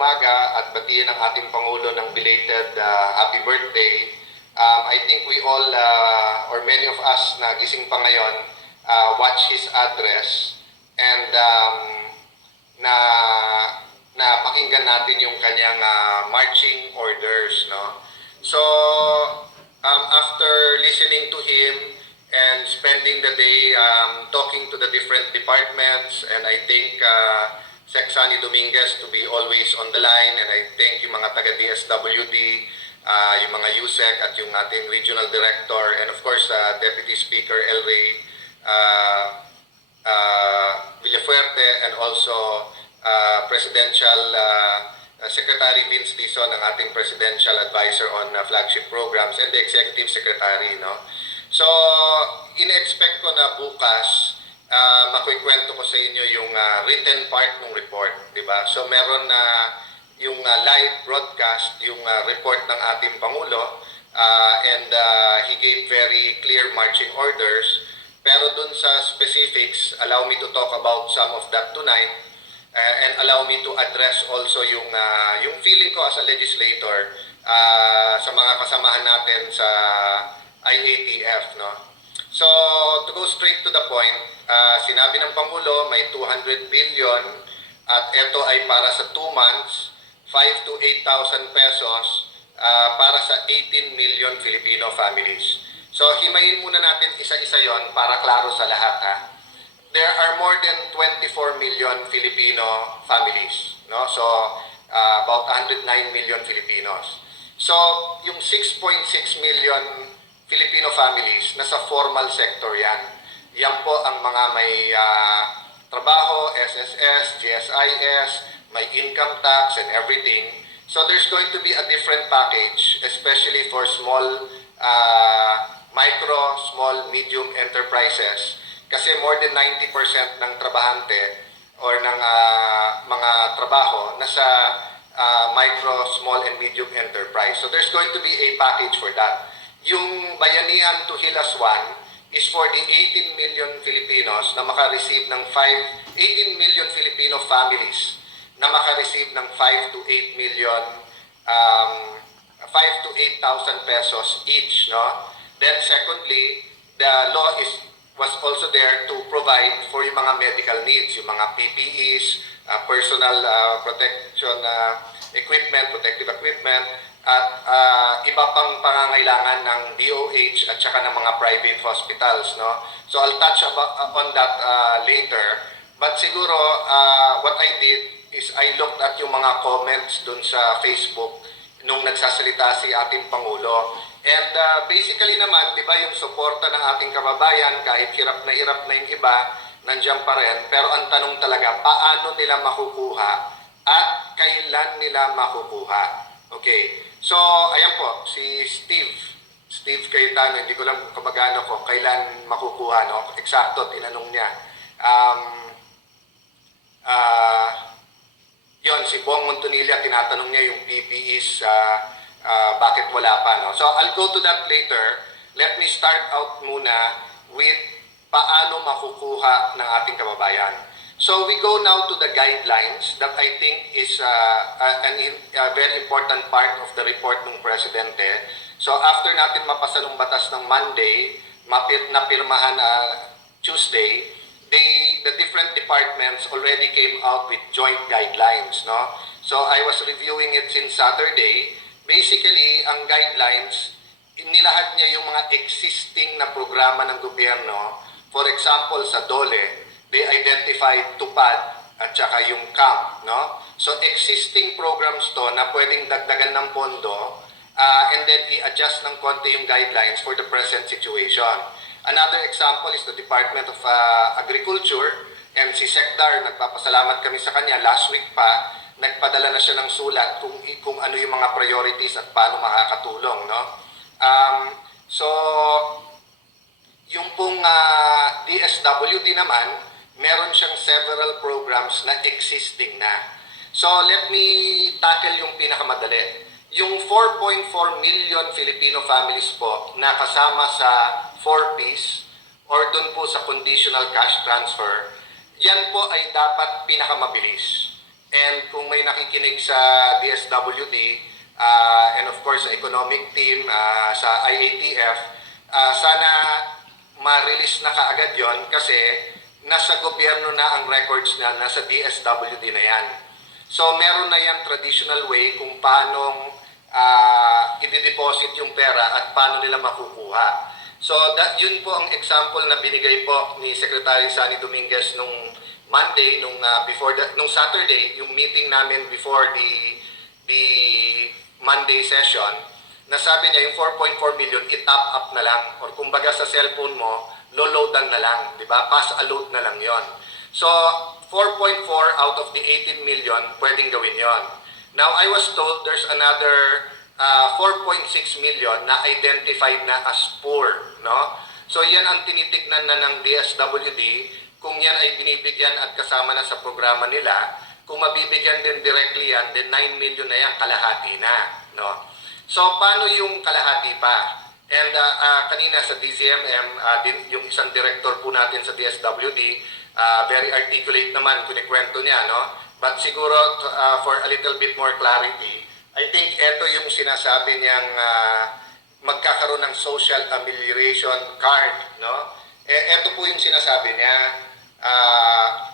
umaga at batiin ang ating Pangulo ng belated happy birthday. I think we all, or many of us na gising pa ngayon, watch his address and na pakinggan natin yung kanyang marching orders, no? So, after listening to him and spending the day talking to the different departments, and I think Sec. Sunny Dominguez to be always on the line, and I thank yung mga taga-DSWD, yung mga USEC at yung ating regional director, and of course Deputy Speaker El Rey Villafuerte, and also Presidential Secretary Vince Dizon, ang ating Presidential Advisor on Flagship Programs, and the Executive Secretary, no? So, in-expect ko na bukas makukwento ko sa inyo yung written part ng report, di ba? So, meron na yung live broadcast, yung report ng ating Pangulo, and he gave very clear marching orders. Pero dun sa specifics, allow me to talk about some of that tonight, and allow me to address also yung feeling ko as a legislator sa mga kasamahan natin sa IATF, no? So, to go straight to the point, sinabi ng Pangulo may 200 billion at ito ay para sa 2 months, 5 to 8,000 pesos para sa 18 million Filipino families. So, himayin muna natin isa-isa yon para klaro sa lahat, ha? There are more than 24 million Filipino families, no? So, about 109 million Filipinos. So, yung 6.6 million Filipino families, nasa formal sector yan. Yan po ang mga may trabaho, SSS, GSIS, may income tax and everything. So there's going to be a different package, especially for small, micro, small, medium enterprises. Kasi more than 90% ng trabahante or ng mga trabaho nasa micro, small, and medium enterprise. So there's going to be a package for that. Yung bayanihan to Hilas 1 is for the 18 million Filipinos na makareceive ng 18 million Filipino families na makareceive ng 5 to 8 million 5 to 8,000 pesos each, no? Then secondly, the law was also there to provide for yung mga medical needs, yung mga PPEs, personal protection equipment, protective equipment, at iba pang pangangailangan ng DOH at saka ng mga private hospitals, no? So I'll touch on that later. But siguro what I did is I looked at yung mga comments dun sa Facebook nung nagsasalita si ating Pangulo. And basically naman, di ba, yung suporta ng ating kababayan, kahit hirap na yung iba, nandiyan pa rin. Pero ang tanong talaga, paano nila makukuha at kailan nila makukuha? Okay. So, ayan po, si Steve Cayetano, hindi ko lang kung kamagano ko, kailan makukuha, no? Eksakto, tinanong niya. Yon, si Bong Montonilla, tinatanong niya yung PPEs, bakit wala pa, no? So, I'll go to that later. Let me start out muna with paano makukuha ng ating kababayan. So we go now to the guidelines that I think is a very important part of the report ng Presidente. So after natin mapasa ng batas ng Monday, napirmahan na Tuesday, the different departments already came out with joint guidelines, no? So I was reviewing it since Saturday. Basically, ang guidelines, nilahad niya yung mga existing na programa ng gobyerno. For example, sa DOLE, they identified TUPAD at saka yung CAMP, no? So existing programs to na pwedeng dagdagan ng pondo and then i-adjust ng konti yung guidelines for the present situation. Another example is the Department of Agriculture, and si Secdar, nagpapasalamat kami sa kanya, last week pa, nagpadala na siya ng sulat kung ano yung mga priorities at paano makakatulong, no? So, yung pong DSWD naman, meron siyang several programs na existing na. So, let me tackle yung pinakamadali. Yung 4.4 million Filipino families po na kasama sa 4Ps or dun po sa conditional cash transfer, yan po ay dapat pinakamabilis. And kung may nakikinig sa DSWD, and of course sa economic team, sa IATF, sana ma-release na kaagad yon kasi nasa gobyerno na ang records na nasa DSWD na yan. So meron na yan traditional way kung paano i-deposit yung pera at paano nila makukuha. So yun po ang example na binigay po ni Secretary Sunny Dominguez nung Monday, nung Saturday, yung meeting namin before the Monday session, nasabi niya yung 4.4 million, i-top up na lang. Or kumbaga sa cellphone mo, loloadan na lang. Di ba? Pass a load na lang yon. So, 4.4 out of the 18 million, pwedeng gawin yon. Now, I was told there's another 4.6 million na identified na as poor. No? So, yan ang tinitignan na ng DSWD. Kung yan ay binibigyan at kasama na sa programa nila, kung mabibigyan din directly yan, then 9 million na yan, kalahati na. No? So, paano yung kalahati pa? And kanina sa DZMM, yung isang director po natin sa DSWD, very articulate naman, kunikwento niya, no? But siguro, for a little bit more clarity, I think ito yung sinasabi niyang magkakaroon ng Social Amelioration Card, no? Ito po yung sinasabi niya.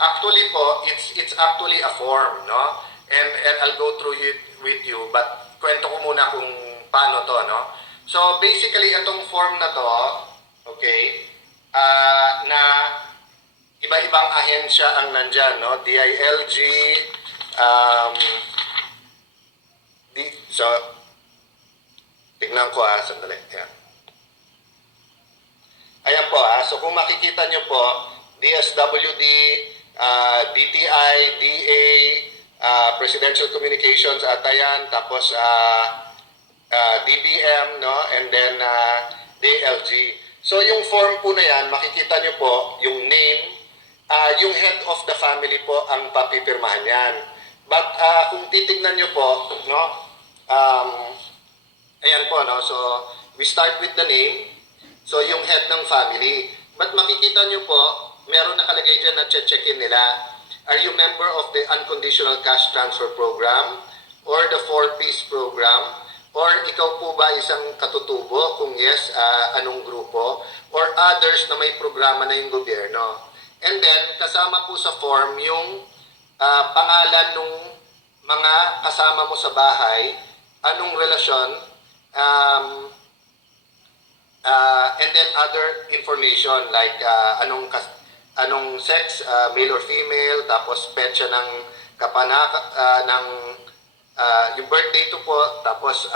Actually po, it's actually a form, no? And I'll go through it with you, but kwento ko muna kung paano to, no? So basically, itong form na to, okay, na iba-ibang ahensya ang nandyan, no? DILG, so, tignan ko sandali. Ayan. Ayan po so kung makikita nyo po, DSWD, DTI, DA, Presidential Communications, ayan, tapos DBM, no? And then DLG. So yung form po na yan, makikita nyo po yung name, yung head of the family po ang papipirmahan yan. But kung titignan nyo po, no? Ayan po, no? So we start with the name. So yung head ng family. But makikita nyo po, meron nakalagay dyan na check-in nila. Are you member of the Unconditional Cash Transfer Program or the 4-Piece Program? Or ikaw po ba isang katutubo? Kung yes, anong grupo? Or others na may programa na yung gobyerno? And then, kasama po sa form yung pangalan ng mga kasama mo sa bahay, anong relasyon, and then other information like anong sex, male or female, tapos petsa ng yung birthday to po, tapos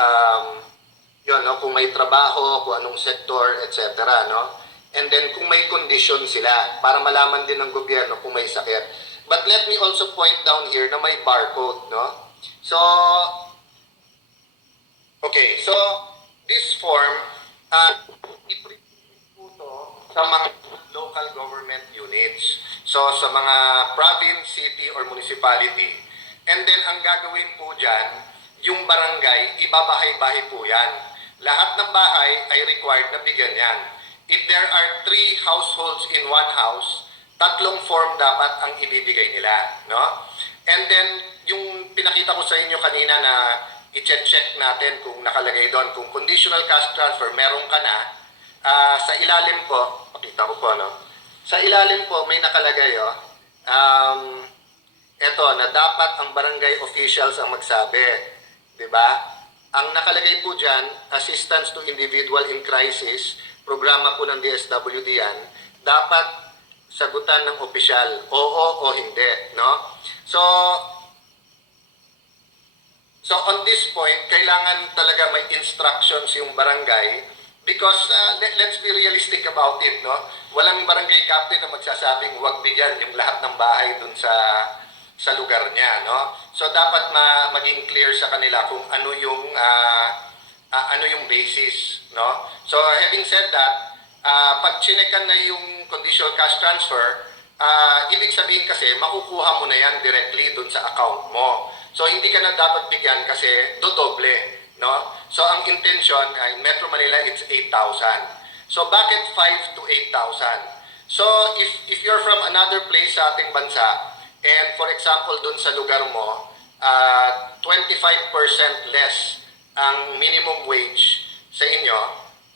yun, no, kung may trabaho, kung anong sector, etc. No? And then kung may condition sila, para malaman din ng gobyerno kung may sakit. But let me also point down here na may barcode. No? So, okay, so this form, i-print po to sa mga local government units. So, sa mga province, city, or municipality. And then, ang gagawin po dyan, yung barangay, ibabahay-bahay po yan. Lahat ng bahay ay required na bigyan yan. If there are 3 households in one house, 3 form dapat ang ibibigay nila. No? And then, yung pinakita ko sa inyo kanina na i-check natin kung nakalagay doon, kung conditional cash transfer, meron ka na, sa ilalim po, pakita ko po, no? Sa ilalim po, may nakalagay, eto, na dapat ang barangay officials ang magsabi. Diba? Ang nakalagay po dyan, Assistance to Individual in Crisis, programa po ng DSWD yan, dapat sagutan ng opisyal, oo o hindi. No? So on this point, kailangan talaga may instructions yung barangay because let's be realistic about it. No? Walang barangay captain na magsasabing huwag bigyan yung lahat ng bahay dun sa lugar niya, no? So dapat maging clear sa kanila kung ano yung basis, no? So having said that, pag chinekan na yung conditional cash transfer, ibig sabihin kasi makukuha mo na yan directly dun sa account mo. So hindi ka na dapat bigyan kasi dodoble, no? So ang intention in Metro Manila it's 8,000. So bakit 5 to 8,000? So if you're from another place sa ating bansa, and for example, dun sa lugar mo, 25% less ang minimum wage sa inyo,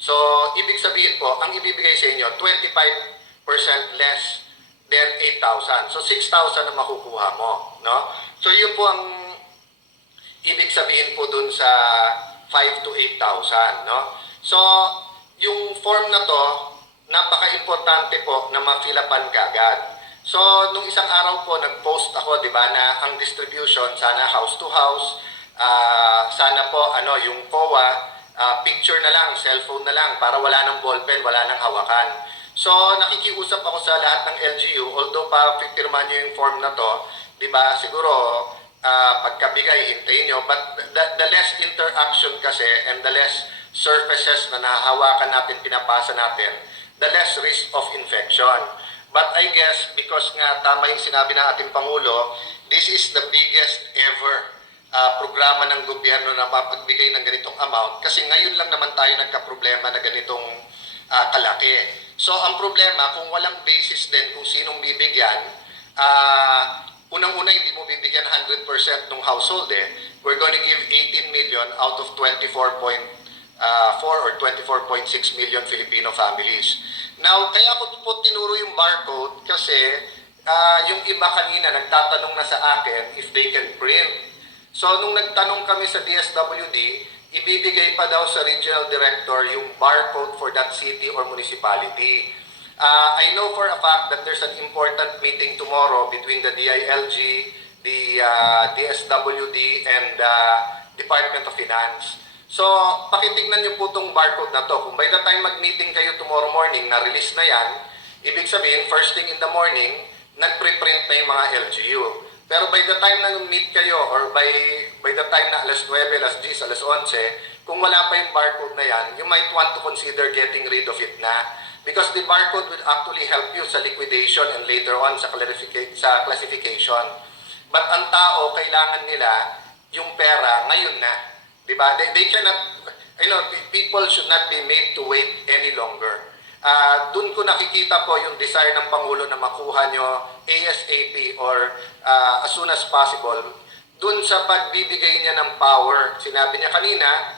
so ibig sabihin po, ang ibibigay sa inyo, 25% less than 8,000. So 6,000 ang makukuha mo, no? So yun po ang ibig sabihin po dun sa 5 to 8,000, no? So yung form na to, napaka-importante po na ma-fill-upan kagad. So, nung isang araw po, nag-post ako, di ba, na ang distribution, sana house to house, sana po, yung COA, picture na lang, cellphone na lang, para wala ng ballpen, wala ng hawakan. So, nakikiusap ako sa lahat ng LGU, although pa pipirma nyo yung form na to, di ba, siguro, pagkabigay, hintayin nyo, but the less interaction kasi, and the less surfaces na nahahawakan natin, pinapasa natin, the less risk of infection. But I guess, because nga tama yung sinabi ng ating Pangulo, this is the biggest ever programa ng gobyerno na mapagbigay ng ganitong amount kasi ngayon lang naman tayo nagka-problema na ganitong kalaki. So ang problema, kung walang basis din kung sinong bibigyan, unang-una hindi mo bibigyan 100% ng household We're going to give 18 million out of 24.4 or 24.6 million Filipino families. Now, kaya ko po tinuro yung barcode kasi yung iba kanina nagtatanong na sa akin if they can print. So, nung nagtanong kami sa DSWD, ibibigay pa daw sa regional director yung barcode for that city or municipality. I know for a fact that there's an important meeting tomorrow between the DILG, the DSWD, and Department of Finance. So, pakitignan niyo po itong barcode na to. Kung by the time mag-meeting kayo tomorrow morning, na-release na yan, ibig sabihin, first thing in the morning, nag-preprint na yung mga LGU. Pero by the time na meet kayo, or by the time na alas 9, alas 10, alas 11, kung wala pa yung barcode na yan, you might want to consider getting rid of it na. Because the barcode will actually help you sa liquidation and later on sa classification. But ang tao, kailangan nila yung pera ngayon na. Diba? They cannot, people should not be made to wait any longer. Doon ko nakikita po yung desire ng Pangulo na makuha nyo ASAP or as soon as possible. Doon sa pagbibigay niya ng power, sinabi niya kanina,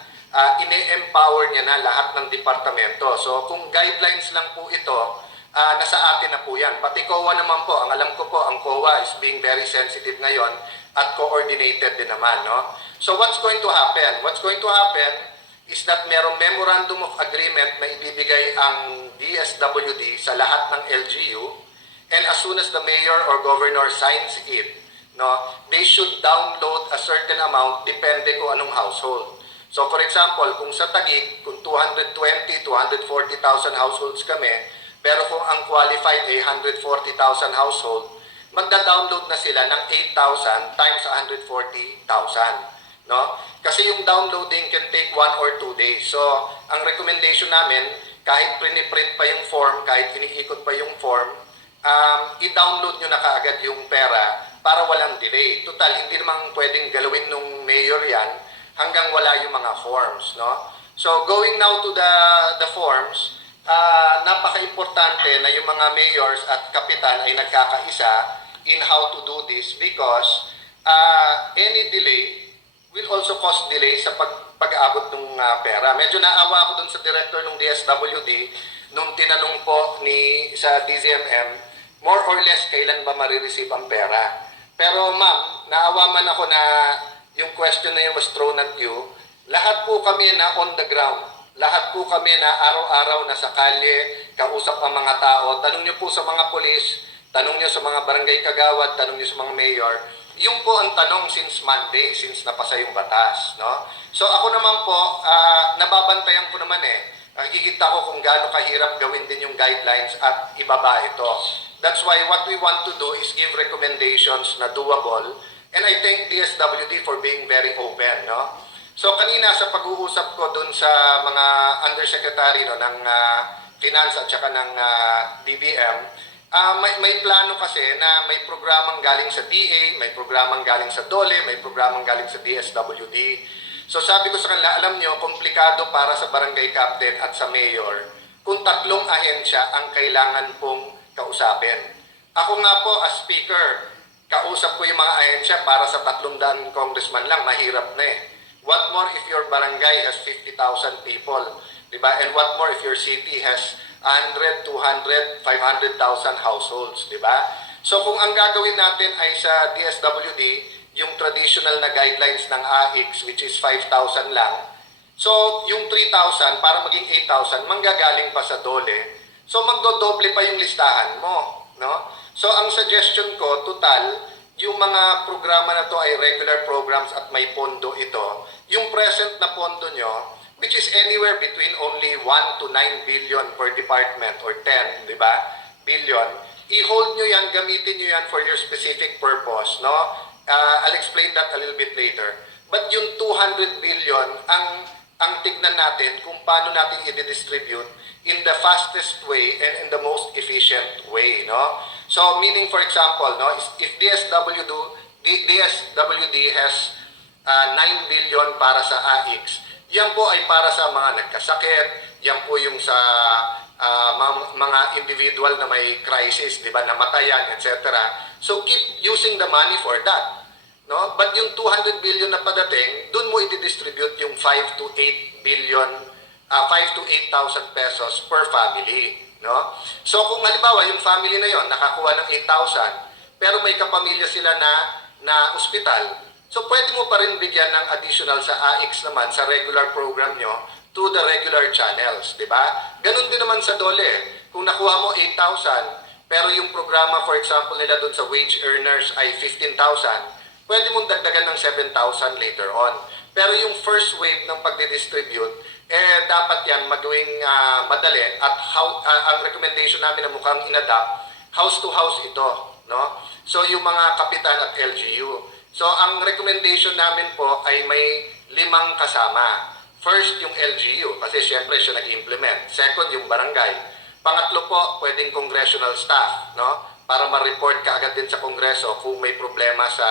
ine-empower niya na lahat ng departamento. So kung guidelines lang po ito, nasa atin na po yan. Pati COA naman po, ang alam ko po, ang COA is being very sensitive ngayon at coordinated din naman, no? So what's going to happen? What's going to happen is that merong memorandum of agreement na ibibigay ang DSWD sa lahat ng LGU, and as soon as the mayor or governor signs it, no, they should download a certain amount depende kung anong household. So for example, kung sa Taguig, kung 220, 240,000 households kami, pero kung ang qualified ay 140,000 household, magda-download na sila ng 8,000 times 140,000. No? Kasi yung downloading can take 1 or 2 days. So, ang recommendation namin, kahit print pa yung form, kahit iniikot pa yung form, i-download nyo na kaagad yung pera para walang delay. Total, hindi naman pwedeng galawin nung mayor yan hanggang wala yung mga forms. No? So, going now to the forms, napaka-importante na yung mga mayors at kapitan ay nagkakaisa in how to do this because any delay will also cause delay sa pag-aabot ng pera. Medyo naawa ako dun sa director ng DSWD nung tinanong po sa DZMM, more or less kailan ba marireceive ang pera. Pero ma'am, naawa man ako na yung question na yun was thrown at you. Lahat po kami na on the ground. Lahat po kami na araw-araw na sa kalye, kausap ang mga tao. Tanong niyo po sa mga polis, tanong niyo sa mga barangay kagawad, tanong niyo sa mga mayor. Yung po ang tanong since Monday, since napasa yung batas, no? So ako naman po, nababantayan ko naman nakikita ko kung gaano kahirap gawin din yung guidelines at ibaba ito. That's why what we want to do is give recommendations na doable, and I thank DSWD for being very open, no? So kanina sa pag-uusap ko dun sa mga undersecretary ng Finance at saka ng DBM, may plano kasi na may programang galing sa DA, may programang galing sa DOLE, may programang galing sa DSWD. So sabi ko sa kanila, alam nyo, komplikado para sa barangay captain at sa mayor kung tatlong ahensya ang kailangan pong kausapin. Ako nga po as speaker, Kausap ko yung mga ahensya para sa 300 congressman lang, mahirap na eh. What more if your barangay has 50,000 people, di ba? And what more if your city has 100, 200, 500,000 households, di ba? So kung ang gagawin natin ay sa DSWD, yung traditional na guidelines ng AIX, which is 5,000 lang, so yung 3,000 para maging 8,000, manggagaling pa sa DOLE. So magdodoble pa yung listahan mo, no? So ang suggestion ko, total, yung mga programa na to ay regular programs at may pondo ito. Yung present na pondo nyo, which is anywhere between only 1 to 9 billion per department or 10, di ba? Billion. I-hold nyo yan, gamitin nyo yan for your specific purpose, no? I'll explain that a little bit later. But yung 200 billion, ang tignan natin kung paano natin i-distribute in the fastest way and in the most efficient way, no? So, meaning for example, no, if DSWD has 9 billion para sa AIX, yan po ay para sa mga nagkasakit, yan po yung sa mga individual na may crisis, di ba, namatayan, etc. So, keep using the money for that. No? But yung 200 billion na padating, dun mo i-distribute yung 5 to 8 billion, 5 to 8,000 pesos per family. No? So kung halimbawa yung family na yon nakakuha ng 8,000, pero may kapamilya sila na ospital, so pwede mo pa rin bigyan ng additional sa AIX naman, sa regular program nyo, through the regular channels, di ba? Ganun din naman sa DOLE. Kung nakuha mo 8,000, pero yung programa, for example, nila dun sa wage earners ay 15,000, pwede mong dagdagan ng 7,000 later on. Pero yung first wave ng pagdidistribute, dapat yan magawing madali at ang recommendation namin na mukhang inadapt, house to house ito, no? So yung mga kapitan at LGU. So ang recommendation namin po ay may 5 kasama. First yung LGU kasi syempre siya nag-implement. Second yung barangay. Pangatlo po pwedeng congressional staff, no? Para ma-report ka agad din sa Kongreso kung may problema sa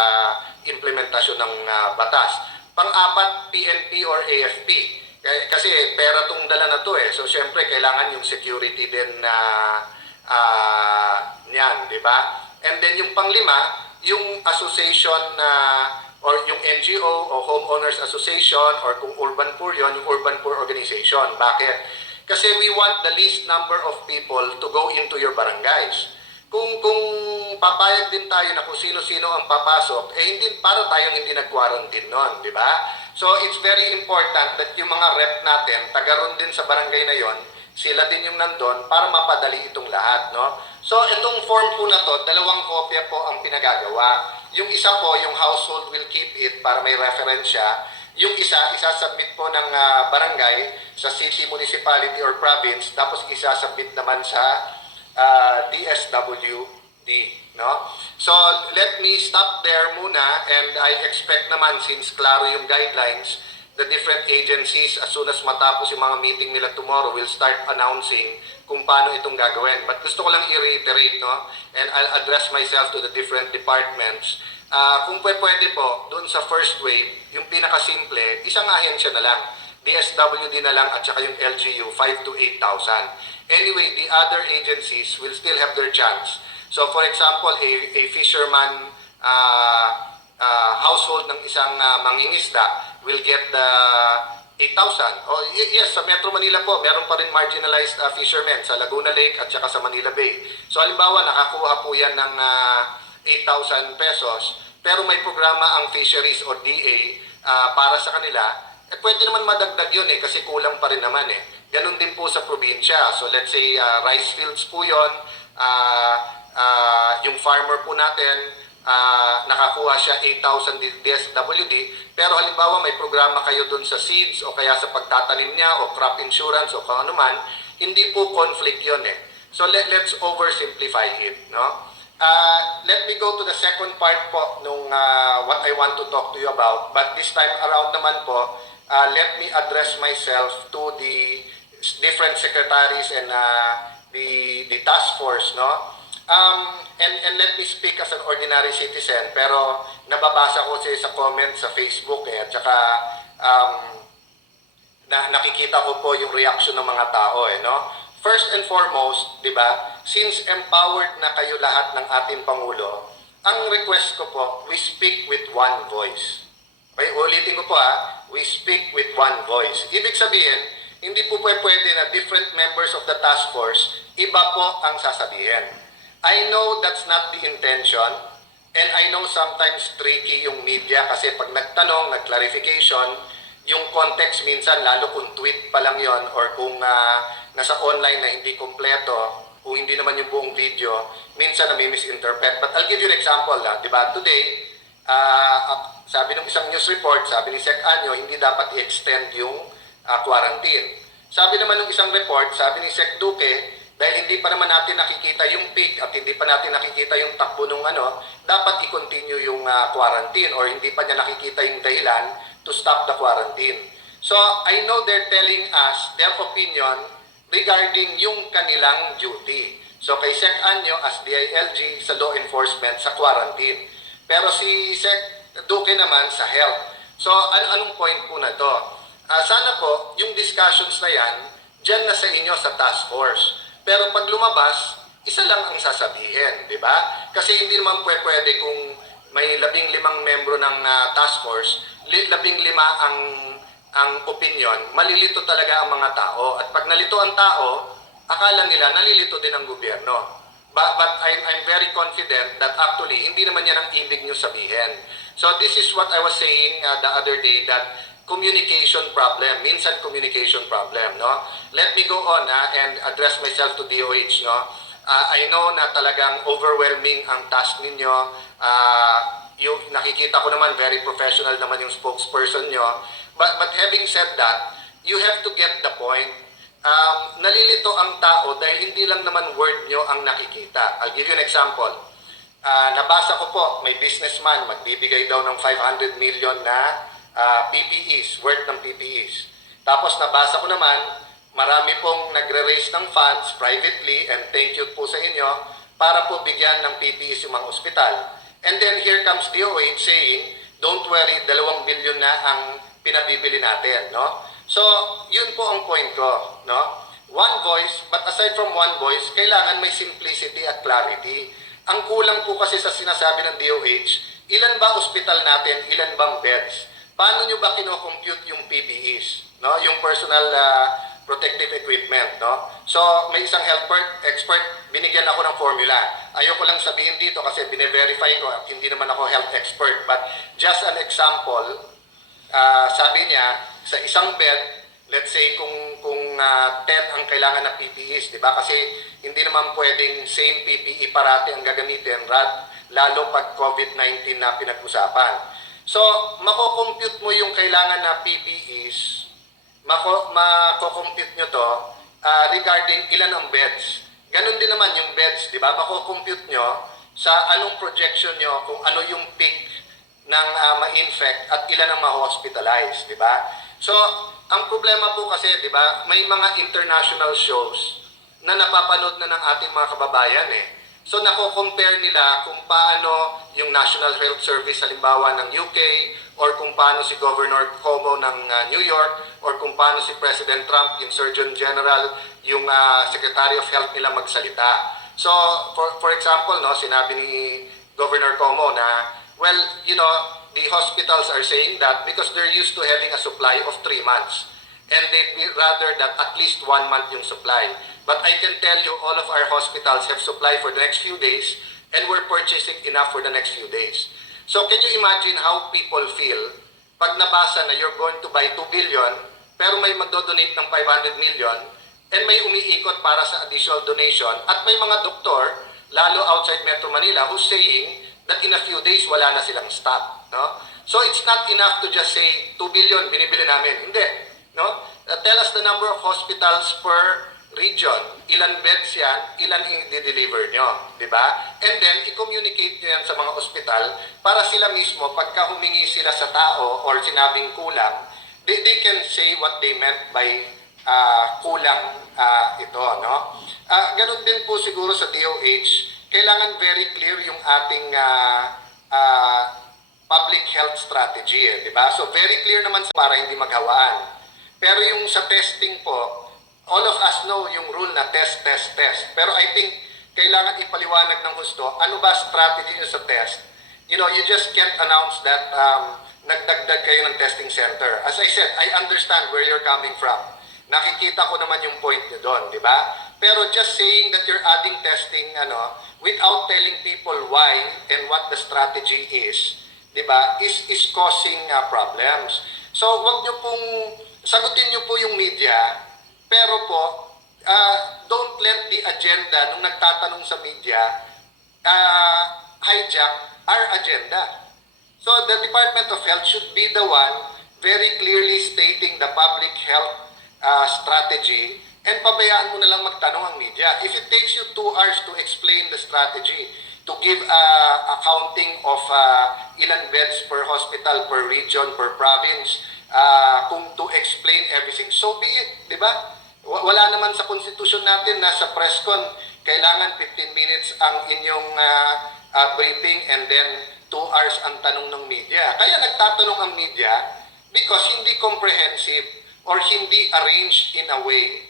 implementasyon ng batas. Pang-apat, PNP or AFP. Kasi pera tong dala na to eh. So syempre kailangan yung security din na niyan, di ba? And then yung pang-5, yung association or yung NGO o homeowners association or kung urban poor yon, yung urban poor organization. Bakit? Kasi we want the least number of people to go into your barangays. Kung papayag din tayo na kung sino-sino ang papasok, hindi para tayong hindi nag-quarantine noon, di ba? So it's very important that yung mga rep natin, taga-ron din sa barangay na yon, sila din yung nandun para mapadali itong lahat, no? So itong form po na to, 2 kopya po ang pinagagawa. Yung isa po, yung household will keep it para may reference siya. Yung isa, isasubmit po ng barangay sa city, municipality, or province, tapos isasubmit naman sa DSWD, no? So let me stop there muna, and I expect naman, since klaro yung guidelines, the different agencies, as soon as matapos yung mga meeting nila tomorrow, will start announcing kung paano itong gagawin. But gusto ko lang i-reiterate, no? And I'll address myself to the different departments. Kung pwede po, dun sa first wave, yung pinakasimple, isang ahensya na lang. DSWD na lang at saka yung LGU, 5 to 8,000. Anyway, the other agencies will still have their chance. So for example, a fisherman household ng isang mangingisda will get the 8,000. Oh, yes, sa Metro Manila po, meron pa rin marginalized fishermen sa Laguna Lake at saka sa Manila Bay. So halimbawa, nakakuha po yan ng 8,000 pesos, pero may programa ang fisheries o DA para sa kanila, pwede naman madagdag yun kasi kulang pa rin naman eh. Ganun din po sa probinsya. So let's say rice fields po yun, yung farmer po natin, nakakuha siya 8,000 DSWD, pero halimbawa may programa kayo dun sa seeds o kaya sa pagtatanim niya o crop insurance o kung ano man, hindi po conflict yun eh. So let's oversimplify it, no? Let me go to the second part po nung what I want to talk to you about, but this time around naman po, let me address myself to the different secretaries and the task force, no? And let me speak as an ordinary citizen, pero nababasa ko sa comments sa Facebook at saka nakikita ko po yung reaction ng mga tao no? First and foremost, di ba, since empowered na kayo lahat ng ating Pangulo, ang request ko po, we speak with one voice. Okay, ulitin ko po we speak with one voice. Ibig sabihin, hindi po pwede na different members of the task force, iba po ang sasabihin. I know that's not the intention, and I know sometimes tricky yung media kasi pag nagtanong, nag-clarification, yung context minsan, lalo kung tweet pa lang yon or kung nasa online na hindi kompleto, kung hindi naman yung buong video, minsan na may misinterpret. But I'll give you an example. Diba? Today, sabi ng isang news report, sabi ni Sec Anyo, hindi dapat i-extend yung quarantine. Sabi naman ng isang report, sabi ni Sec Duque, dahil hindi pa naman natin nakikita yung peak at hindi pa natin nakikita yung takbo ng dapat i-continue yung quarantine or hindi pa niya nakikita yung dahilan to stop the quarantine. So, I know they're telling us their opinion regarding yung kanilang duty. So, kay Sec Anyo as DILG sa law enforcement sa quarantine. Pero si Sec Duque naman sa health. So, anong point po na to? Sana po, yung discussions na yan, dyan na sa inyo sa task force. Pero pag lumabas, isa lang ang sasabihin, di ba? Kasi hindi naman pwede kung may 15 membro ng task force, 15 ang opinion, malilito talaga ang mga tao. At pag nalito ang tao, akala nila nalilito din ang gobyerno. But I'm very confident that actually, hindi naman yan ang ibig nyo sabihin. So this is what I was saying the other day, that communication problem, minsan communication problem, no? Let me go on and address myself to DOH, no? I know na talagang overwhelming ang task ninyo. Yung nakikita ko naman, very professional naman yung spokesperson nyo. But having said that, you have to get the point. Nalilito ang tao dahil hindi lang naman word nyo ang nakikita. I'll give you an example. Nabasa ko po, may businessman, magbibigay daw ng 500 million na PPEs, worth ng PPEs. Tapos nabasa ko naman, marami pong nagre-raise ng funds privately, and thank you po sa inyo, para po bigyan ng PPEs yung mga ospital. And then here comes DOH saying, don't worry, 2 billion na ang pinabibili natin, no? So, yun po ang point ko, no? One voice, but aside from one voice, kailangan may simplicity at clarity. Ang kulang po kasi sa sinasabi ng DOH, ilan ba ospital natin, ilan bang beds? Paano nyo ba kino-compute yung PPEs, no? Yung personal protective equipment, no? So, may isang health expert, binigyan ako ng formula. Ayoko lang sabihin dito kasi bine-verify ko at hindi naman ako health expert. But just an example, sabi niya, sa isang bed, let's say kung 10 ang kailangan na PPEs, di ba? Kasi hindi naman pwedeng same PPE parati ang gagamitin, lalo pag COVID-19 na pinag-usapan. So, mako-compute mo yung kailangan na PPEs, mako-compute nyo to regarding ilan ang beds. Ganon din naman yung beds, di ba? Mako-compute nyo sa anong projection nyo kung ano yung peak ng ma-infect at ilan ang ma-hospitalize, di ba? So, ang problema po kasi, di ba, may mga international shows na napapanood na ng ating mga kababayan So, nako-compare nila kung paano yung National Health Service halimbawa ng UK or kung paano si Governor Cuomo ng New York or kung paano si President Trump, yung Surgeon General, yung Secretary of Health nila magsalita. So, for example, no, sinabi ni Governor Cuomo na, well, you know, the hospitals are saying that because they're used to having a supply of 3 months. And they'd be rather that at least 1 month yung supply. But I can tell you all of our hospitals have supply for the next few days and we're purchasing enough for the next few days. So can you imagine how people feel pag nabasa na you're going to buy 2 billion pero may magdodonate ng 500 million and may umiikot para sa additional donation at may mga doktor, lalo outside Metro Manila, who's saying that in a few days wala na silang stock. No? So it's not enough to just say 2 billion binibili namin. Hindi. No? Tell us the number of hospitals per region, ilan beds yan, ilan i-deliver nyo, di ba? And then, i-communicate nyo yan sa mga ospital para sila mismo, pagka humingi sila sa tao or sinabing kulang, they can say what they meant by kulang ito, no? Ganun din po siguro sa DOH, kailangan very clear yung ating public health strategy, di ba? So, very clear naman para hindi maghawaan. Pero yung sa testing po, all of us know yung rule na test, test, test. Pero I think kailangan ipaliwanag ng husto, ano ba strategy nyo sa test? You know, you just can't announce that nagdagdag kayo ng testing center. As I said, I understand where you're coming from. Nakikita ko naman yung point nyo doon, di ba? Pero just saying that you're adding testing, without telling people why and what the strategy is, di ba, is causing problems. So, wag nyo pong, sagutin nyo po yung media, pero po, don't let the agenda nung nagtatanong sa media hijack our agenda. So the Department of Health should be the one very clearly stating the public health strategy, and pabayaan mo na lang magtanong ang media. If it takes you 2 hours to explain the strategy, to give accounting of ilan beds per hospital, per region, per province, kung to explain everything, so be it, di ba? Wala naman sa konstitusyon natin na sa press con, kailangan 15 minutes ang inyong briefing and then 2 hours ang tanong ng media. Kaya nagtatanong ang media because hindi comprehensive or hindi arranged in a way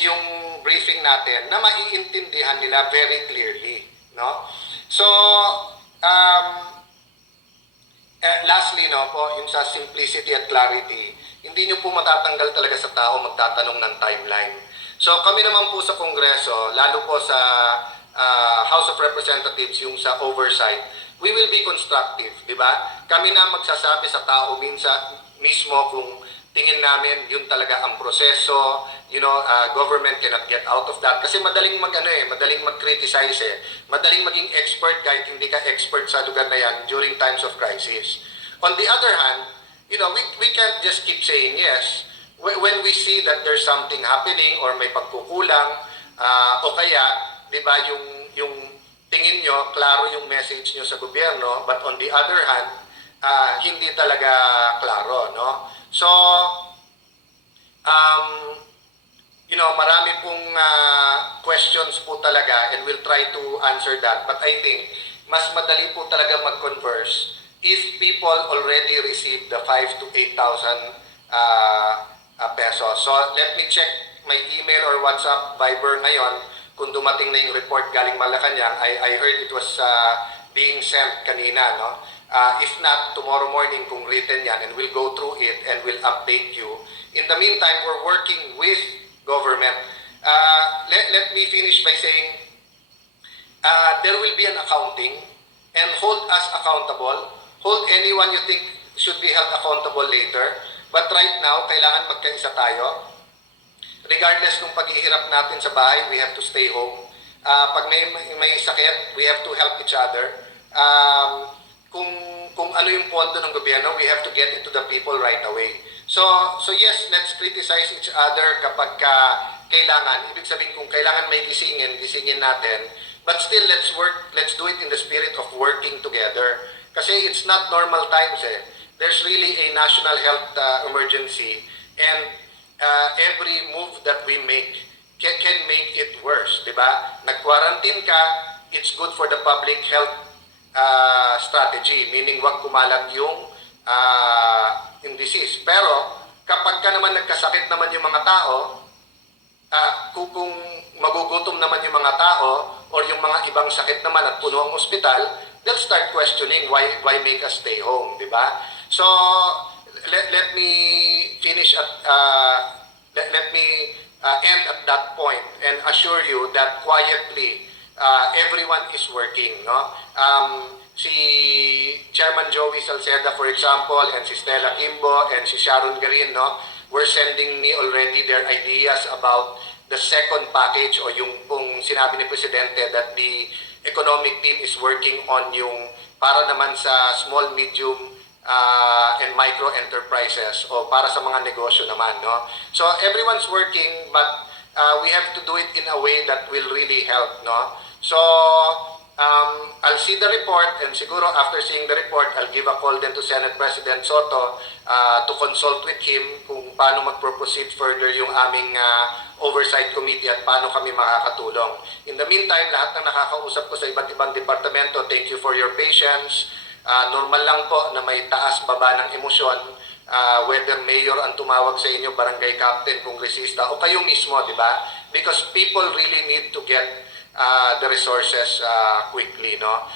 yung briefing natin na maiintindihan nila very clearly, no? So lastly, no po, yung sa simplicity at clarity, hindi nyo po matatanggal talaga sa tao magtatanong ng timeline. So kami naman po sa Kongreso, lalo po sa House of Representatives, yung sa oversight, we will be constructive, di ba? Kami na magsasabi sa tao minsan mismo kung tingin namin yun talaga ang proseso, government cannot get out of that. Kasi madaling madaling mag-criticize madaling maging expert kahit hindi ka expert sa lugar na yan during times of crisis. On the other hand, we can't just keep saying yes when we see that there's something happening or may pagkukulang, o kaya, di ba, yung tingin nyo, klaro yung message nyo sa gobyerno, but on the other hand, hindi talaga klaro, no? So, marami pong questions po talaga and we'll try to answer that. But I think, mas madali po talaga mag-converse if people already received the 5,000 to 8,000 pesos. So, let me check my email or WhatsApp, Viber ngayon, kung dumating na yung report galing Malacanang. I heard it was being sent kanina, no? If not, tomorrow morning kung written yan, and we'll go through it and we'll update you. In the meantime, we're working with government. Let me finish by saying there will be an accounting, and hold us accountable. Hold anyone you think should be held accountable later. But right now, kailangan magkaisa tayo. Regardless ng paghihirap natin sa bahay, we have to stay home. Pag may sakit, we have to help each other. Kung ano yung pondo ng gobyerno, we have to get it to the people right away. So yes, let's criticize each other kapag kailangan. Ibig sabihin, kung kailangan may gisingin natin. But still, let's do it in the spirit of working together. Kasi it's not normal times There's really a national health emergency, and every move that we make can make it worse, di ba? Nag-quarantine ka, it's good for the public health strategy, meaning wag kumalat yung disease. Pero kapag ka naman nagkasakit naman yung mga tao, kung magugutom naman yung mga tao or yung mga ibang sakit naman at puno ang ospital, they'll start questioning why make us stay home, di ba? So let me finish at let me end at that point and assure you that quietly everyone is working, no? Si Chairman Joey Salceda, for example, and si Stella Kimbo and si Sharon Garin, no, were sending me already their ideas about the second package, o yung pong sinabi ni Presidente that the economic team is working on yung para naman sa small, medium, and micro enterprises, o para sa mga negosyo naman, no? So everyone's working, but we have to do it in a way that will really help, no? So I'll see the report, and siguro after seeing the report, I'll give a call then to Senate President Soto to consult with him kung paano mag-proceed further yung aming oversight committee at paano kami makakatulong. In the meantime, lahat ng nakakausap ko sa iba't ibang departamento, thank you for your patience. Normal lang po na may taas-baba ng emosyon, whether mayor ang tumawag sa inyo, barangay captain, kongresista, o kayo mismo, di ba? Because people really need to get the resources quickly, no?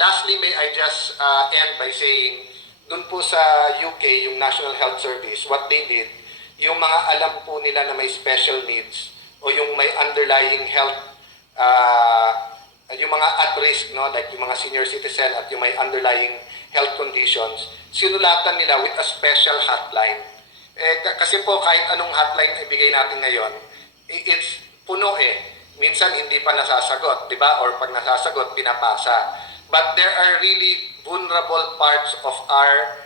Lastly, may I just end by saying, dun po sa UK, yung National Health Service, what they did, yung mga alam po nila na may special needs o yung may underlying health, yung mga at-risk, no? Like yung mga senior citizen at yung may underlying health conditions, sinulatan nila with a special hotline. Kasi po kahit anong hotline ibigay natin ngayon, it's puno eh. Minsan hindi pa nasasagot, di ba? Or pag nasasagot, pinapasa. But there are really vulnerable parts of our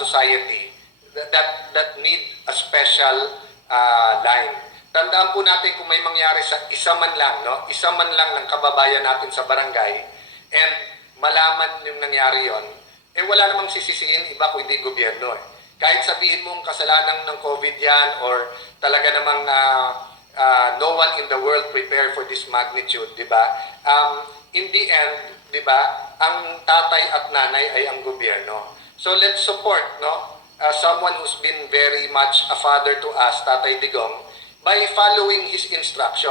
society that need a special line. Tandaan po natin kung may mangyari sa isa man lang, no? Isa man lang ng kababayan natin sa barangay and malaman yung nangyari yon, wala namang sisisihin iba kundi gobyerno eh. Kahit sabihin mong kasalanan ng COVID yan or talaga namang no one in the world prepared for this magnitude, di ba? In the end, di ba, ang tatay at nanay ay ang gobyerno. So let's support, no, someone who's been very much a father to us, Tatay Digong, by following his instruction.